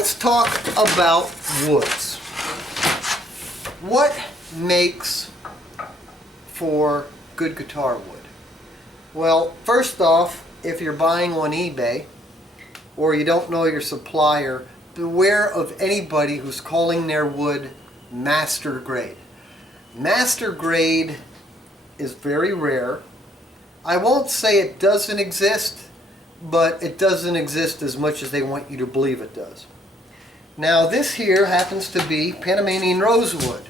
let's talk about woods. What makes for good guitar wood? Well, first off, if you're buying on eBay or you don't know your supplier, beware of anybody who's calling their wood master grade. Master grade is very rare. I won't say it doesn't exist, but it doesn't exist as much as they want you to believe it does. Now this here happens to be Panamanian rosewood.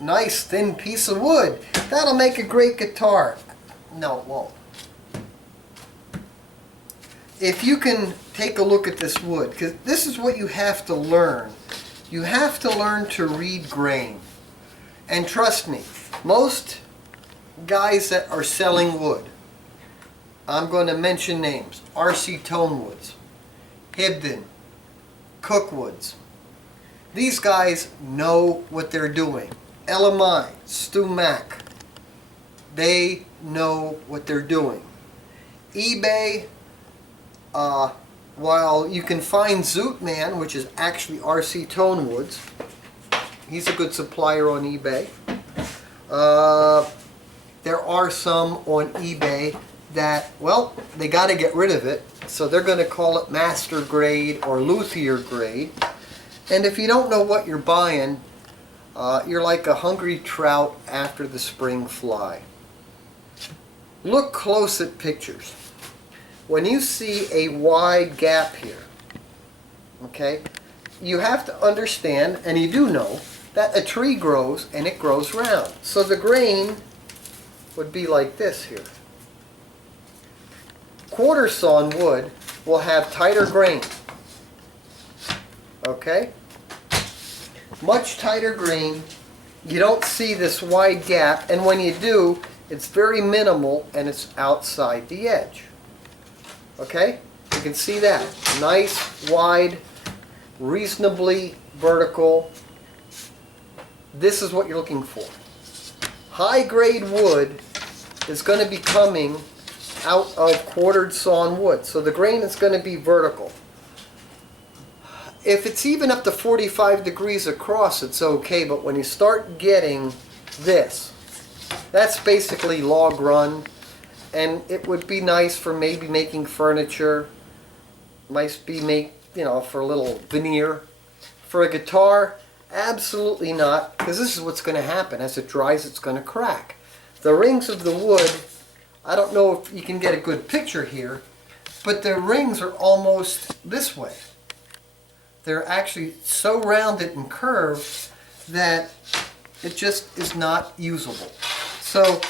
Nice thin piece of wood. That'll make a great guitar. No, it won't. If you can take a look at this wood, because this is what you have to learn. You have to learn to read grain. And trust me, most guys that are selling wood, I'm going to mention names, R.C. Tonewoods, Hibden, Cookwoods. These guys know what they're doing. LMI, Stu Mack, they know what they're doing. eBay, while you can find Zootman, which is actually R.C. Tonewoods, he's a good supplier on eBay. There are some on eBay that, well, they got to get rid of it, so they're going to call it master grade or luthier grade. And if you don't know what you're buying, you're like a hungry trout after the spring fly. Look close at pictures. When you see a wide gap here, okay, you have to understand, and you do know, that a tree grows and it grows round. So the grain would be like this here. Quarter sawn wood will have tighter grain. Okay? Much tighter grain. You don't see this wide gap, and when you do, it's very minimal and it's outside the edge. Okay? You can see that. Nice, wide, reasonably vertical. This is what you're looking for. High grade wood is going to be coming out of quartered sawn wood. So the grain is going to be vertical. If it's even up to 45 degrees across, it's okay, but when you start getting this, that's basically log run, and it would be nice for maybe making furniture, might be for a little veneer. For a guitar, absolutely not, because this is what's going to happen. As it dries, it's going to crack. The rings of the wood, I don't know if you can get a good picture here, but the rings are almost this way. They're actually so rounded and curved that it just is not usable. So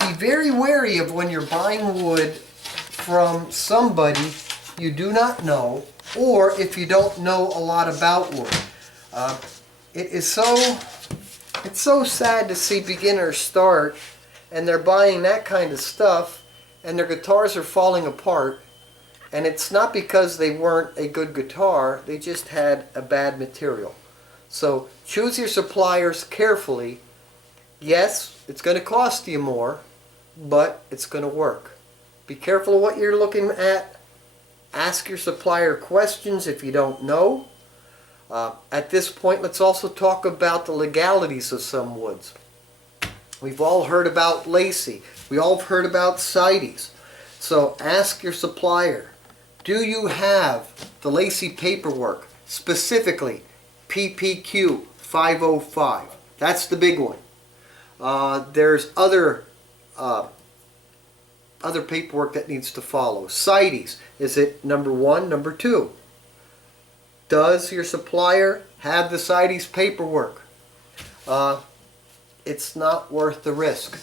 be very wary of when you're buying wood from somebody you do not know, or if you don't know a lot about wood. It's so sad to see beginners start and they're buying that kind of stuff and their guitars are falling apart, and it's not because they weren't a good guitar, they just had a bad material. So choose your suppliers carefully. Yes, it's going to cost you more, but it's going to work. Be careful of what you're looking at. Ask your supplier questions if you don't know. At this point, let's also talk about the legalities of some woods. We've all heard about lacy. We all have heard about CITES. So ask your supplier, do you have the lacy paperwork, specifically PPQ 505? That's the big one. There's other paperwork that needs to follow. CITES, is it number 1, number 2? Does your supplier have the CITES paperwork? It's not worth the risk.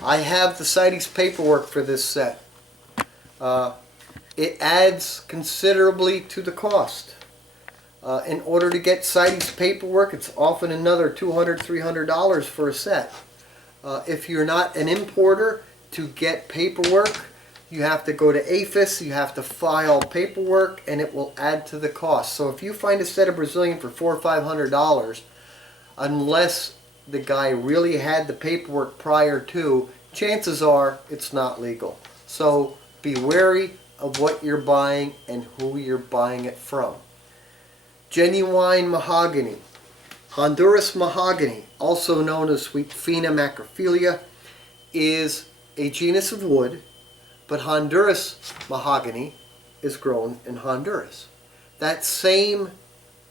I have the CITES paperwork for this set. It adds considerably to the cost. In order to get CITES paperwork, it's often another $200, $300 for a set. If you're not an importer, to get paperwork, you have to go to APHIS, you have to file paperwork, and it will add to the cost. So if you find a set of Brazilian for $400 or $500, unless the guy really had the paperwork prior to, chances are it's not legal. So be wary of what you're buying and who you're buying it from. genuine mahogany. Honduras mahogany, also known as sweet Phina macrophylla, is a genus of wood, but Honduras mahogany is grown in Honduras. That same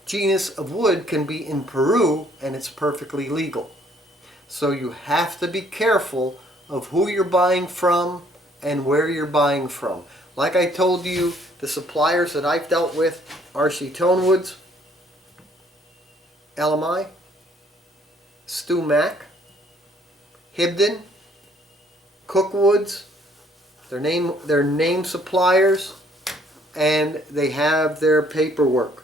genus of wood can be in Peru, and it's perfectly legal. So you have to be careful of who you're buying from and where you're buying from. Like I told you, the suppliers that I've dealt with, RC Tonewoods, LMI, Stu Mac, Hibden, Cookwoods, their name suppliers, and they have their paperwork.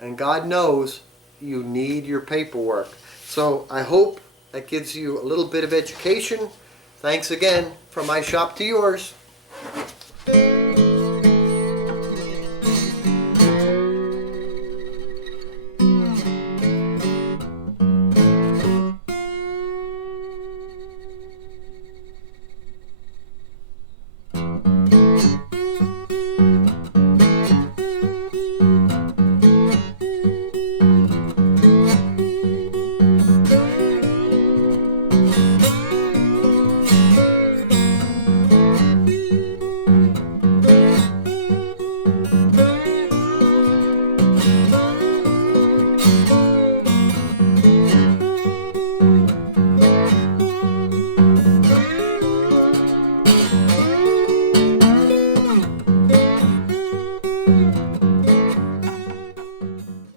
And God knows you need your paperwork. So I hope that gives you a little bit of education. Thanks again, from my shop to yours.